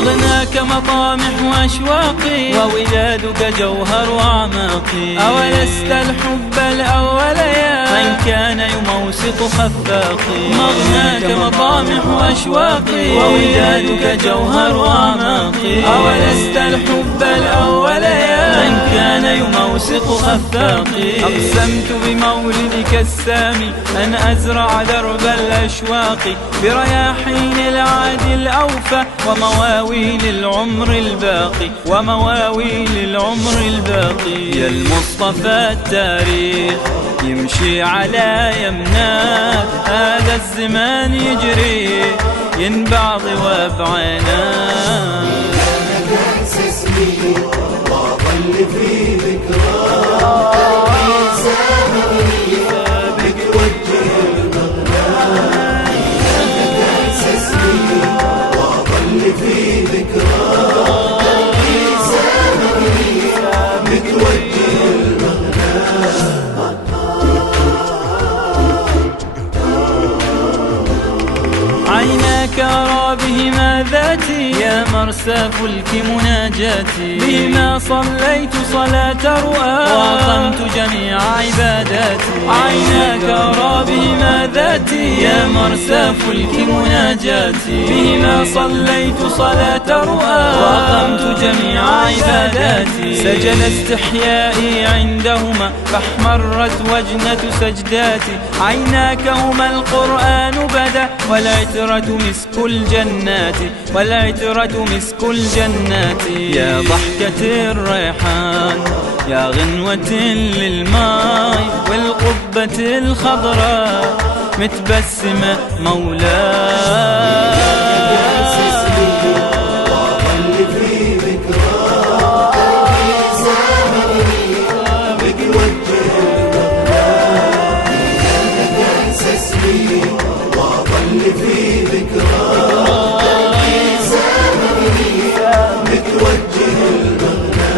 مغناك مطامح وأشواقي وودادك جوهر أعماقي. أولست الحب الأول يا من كان يموسط خفاقي. مغناك مطامح وأشواقي وودادك جوهر أعماقي. أولست الحب الأول يا من كان يموسط خفاقي. أقسمت بمولدك السامي أن أزرع درب الأشواق برياحين العهد الأوفى ومواويل العمر الباقي. ومواويل العمر الباقي. يا المصطفى التاريخ يمشي على يمناك. هذا الزمان يجري ينبع ضواب عيناك. وأظل في ذكراك بك وجه المغنى. تأسسني وأظل في ذكراك بك وجه المغنى. عيناك أرى بهما ذاتي يا مرسى فلك مناجاتي. بهما صليت صلاة رؤى وأقمت جميع عباداتي. عيناك أرى بهما ذاتي يا مرسى فلك مناجاتي. بهما صليت صلاة رؤى وأقمت جميع عباداتي. سجل استحيائي عندهما فاحمرت وجنة سجداتي. عيناك هما القرآن بدا والعترة مسك الجنات. والعترة مسك الجنات. يا ضحكة الريحان يا غنوة للماء والقبة الخضراء متبسمة مولاي. وأظل في ذكراك بك وجه المغنى.